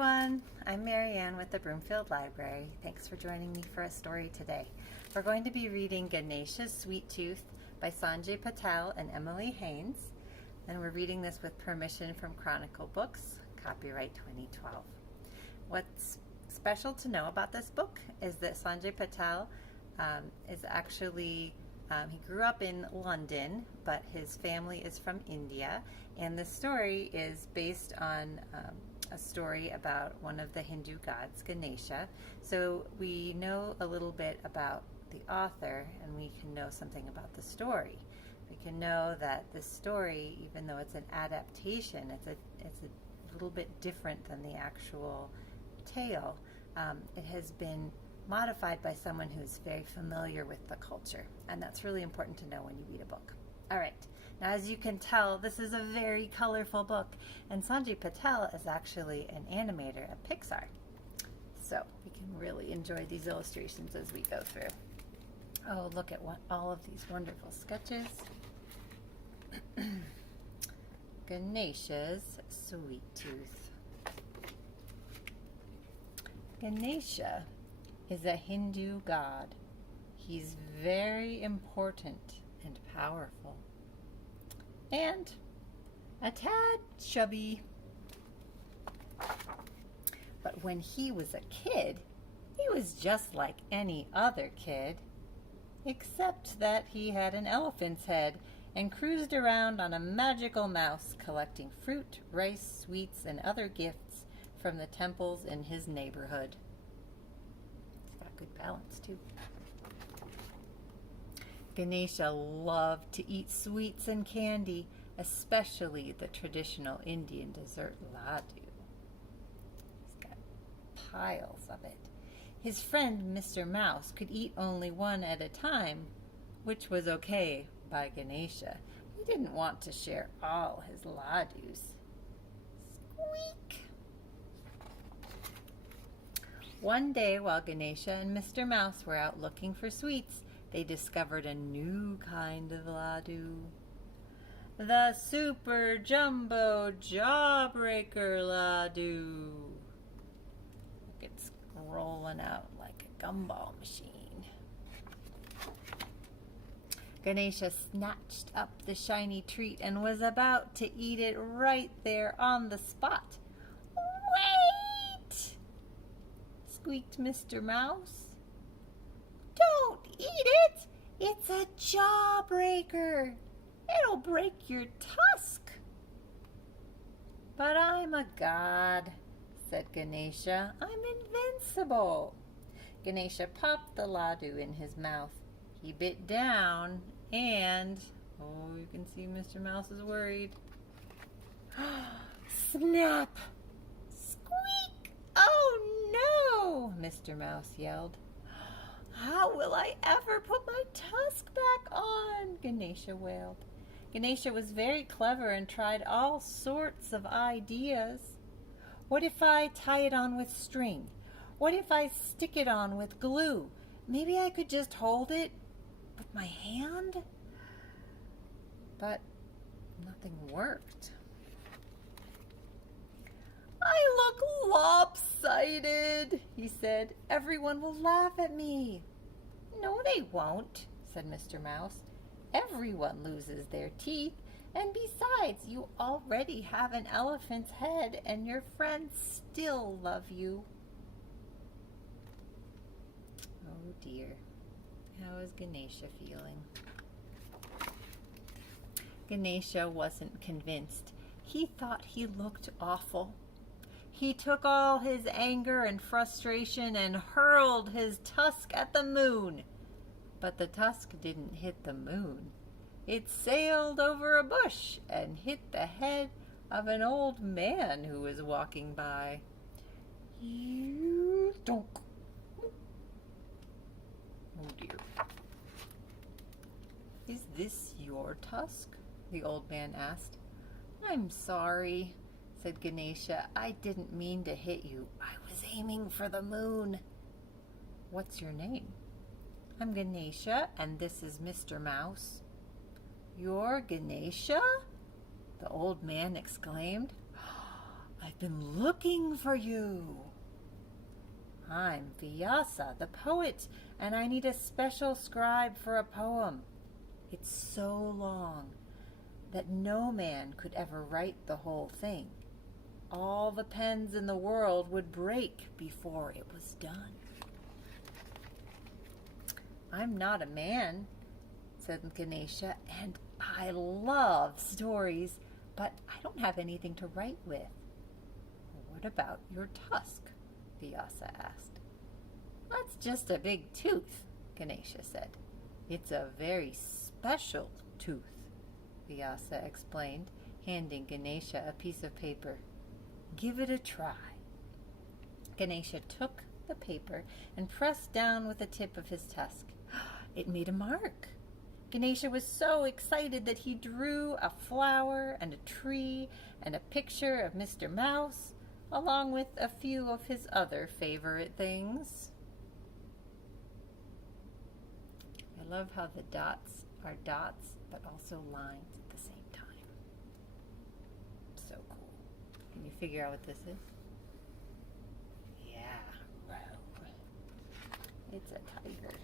everyone, I'm Marianne with the Broomfield Library. Thanks for joining me for a story today. We're going to be reading Ganesha's Sweet Tooth by Sanjay Patel and Emily Haynes, and we're reading this with permission from Chronicle Books, copyright 2012. What's special to know about this book is that Sanjay Patel is actually he grew up in London, but his family is from India, and the story is based on a story about one of the Hindu gods, Ganesha. So we know a little bit about the author, and we can know something about the story. We can know that this story, even though it's an adaptation, it's a little bit different than the actual tale. It has been modified by someone who's very familiar with the culture, and that's really important to know when you read a book. All right, now as you can tell, this is a very colorful book, and Sanjay Patel is actually an animator at Pixar, so we can really enjoy these illustrations as we go through. Oh, look at all of these wonderful sketches. Ganesha's Sweet Tooth. Ganesha is a Hindu god. He's very important and powerful, and a tad chubby. But when he was a kid, he was just like any other kid, except that he had an elephant's head and cruised around on a magical mouse, collecting fruit, rice, sweets, and other gifts from the temples in his neighborhood. Good balance too. Ganesha loved to eat sweets and candy, especially the traditional Indian dessert laddu. He's got piles of it. His friend Mr. Mouse could eat only one at a time, which was okay by Ganesha. He didn't want to share all his laddus. Squeak! One day, while Ganesha and Mr. Mouse were out looking for sweets, they discovered a new kind of laddu. The Super Jumbo Jawbreaker Laddu. It's rolling out like a gumball machine. Ganesha snatched up the shiny treat and was about to eat it right there on the spot. Squeaked Mr. Mouse. Don't eat it! It's a jawbreaker. It'll break your tusk. But I'm a god, said Ganesha. I'm invincible. Ganesha popped the laddu in his mouth. He bit down and, oh, you can see Mr. Mouse is worried. Snap! Oh no! Mr. Mouse yelled. How will I ever put my tusk back on? Ganesha wailed. Ganesha was very clever and tried all sorts of ideas. What if I tie it on with string? What if I stick it on with glue? Maybe I could just hold it with my hand? But nothing worked. I look lopsided, he said. Everyone will laugh at me. No, they won't, said Mr. Mouse. Everyone loses their teeth, and besides, you already have an elephant's head, and your friends still love you. Oh dear, how is Ganesha feeling? Ganesha wasn't convinced. He thought he looked awful. He took all his anger and frustration and hurled his tusk at the moon. But the tusk didn't hit the moon. It sailed over a bush and hit the head of an old man who was walking by. You donk. Oh dear. Is this your tusk? The old man asked. I'm sorry, said Ganesha. I didn't mean to hit you. I was aiming for the moon. What's your name? I'm Ganesha, and this is Mr. Mouse. You're Ganesha? The old man exclaimed. I've been looking for you. I'm Vyasa, the poet, and I need a special scribe for a poem. It's so long that no man could ever write the whole thing. All the pens in the world would break before it was done. I'm not a man, said Ganesha, and I love stories, but I don't have anything to write with. What about your tusk? Vyasa asked. That's just a big tooth, Ganesha said. It's a very special tooth, Vyasa explained, handing Ganesha a piece of paper. Give it a try. Ganesha took the paper and pressed down with the tip of his tusk. It made a mark. Ganesha was so excited that he drew a flower and a tree and a picture of Mr. Mouse, along with a few of his other favorite things. I love how the dots are dots, but also lines at the same time. So cool. Can you figure out what this is? Yeah, row. It's a tiger.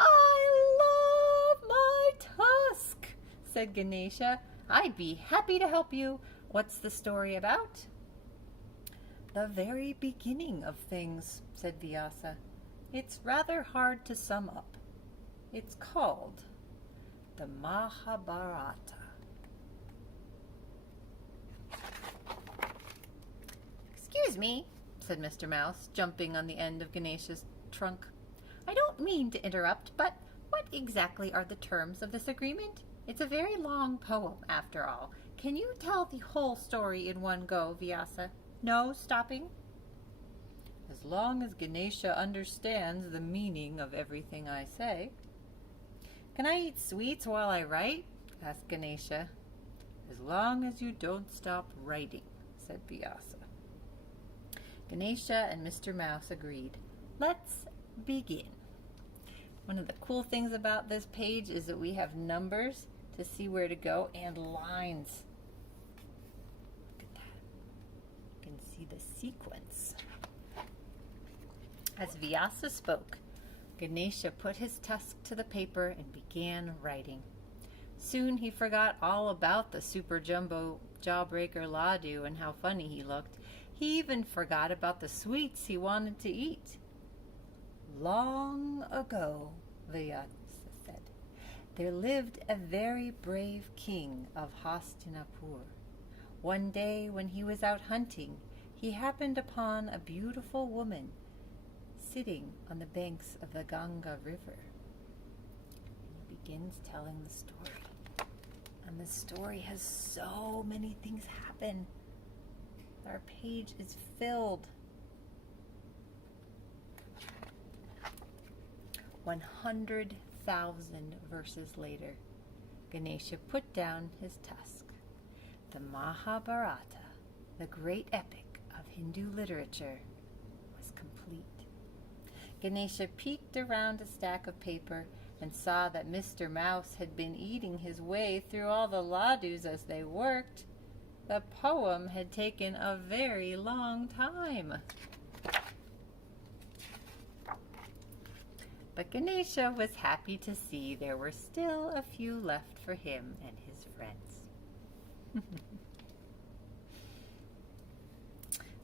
I love my tusk, said Ganesha. I'd be happy to help you. What's the story about? The very beginning of things, said Vyasa. It's rather hard to sum up. It's called the Mahabharata. Excuse me, said Mr. Mouse, jumping on the end of Ganesha's trunk. I don't mean to interrupt, but what exactly are the terms of this agreement? It's a very long poem, after all. Can you tell the whole story in one go, Vyasa? No stopping? As long as Ganesha understands the meaning of everything I say. Can I eat sweets while I write? Asked Ganesha. As long as you don't stop writing, said Vyasa. Ganesha and Mr. Mouse agreed. Let's begin. One of the cool things about this page is that we have numbers to see where to go and lines. Look at that. You can see the sequence. As Vyasa spoke, Ganesha put his tusk to the paper and began writing. Soon he forgot all about the super jumbo jawbreaker Ladu and how funny he looked. He even forgot about the sweets he wanted to eat. Long ago, Vyasa said, there lived a very brave king of Hastinapur. One day when he was out hunting, he happened upon a beautiful woman sitting on the banks of the Ganga River. And he begins telling the story. And the story has so many things happen. Our page is filled. 100,000 verses later, Ganesha put down his tusk. The Mahabharata, the great epic of Hindu literature, was complete. Ganesha peeked around a stack of paper and saw that Mr. Mouse had been eating his way through all the ladus as they worked. The poem had taken a very long time. But Ganesha was happy to see there were still a few left for him and his friends.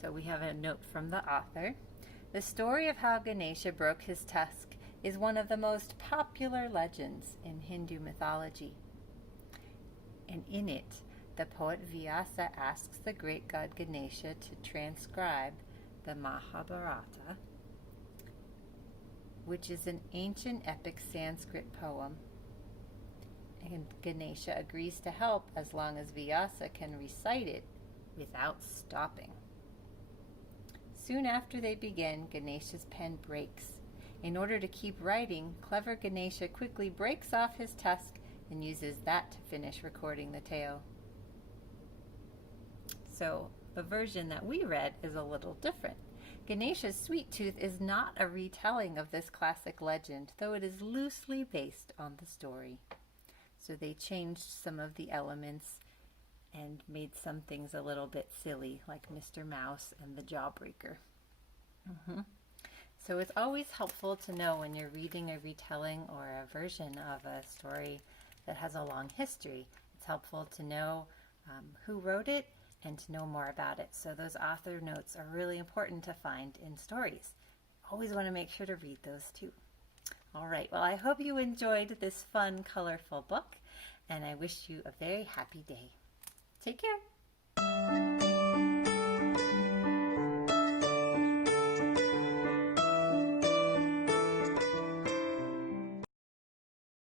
So we have a note from the author. The story of how Ganesha broke his tusk is one of the most popular legends in Hindu mythology. And in it, the poet Vyasa asks the great god Ganesha to transcribe the Mahabharata, which is an ancient epic Sanskrit poem. And Ganesha agrees to help as long as Vyasa can recite it without stopping. Soon after they begin, Ganesha's pen breaks. In order to keep writing, clever Ganesha quickly breaks off his tusk and uses that to finish recording the tale. So the version that we read is a little different. Ganesha's sweet tooth is not a retelling of this classic legend, though it is loosely based on the story. So they changed some of the elements and made some things a little bit silly, like Mr. Mouse and the Jawbreaker. So it's always helpful to know when you're reading a retelling or a version of a story that has a long history. It's helpful to know who wrote it and to know more about it. So those author notes are really important to find in stories. Always want to make sure to read those too. All right, well, I hope you enjoyed this fun, colorful book, and I wish you a very happy day. Take care.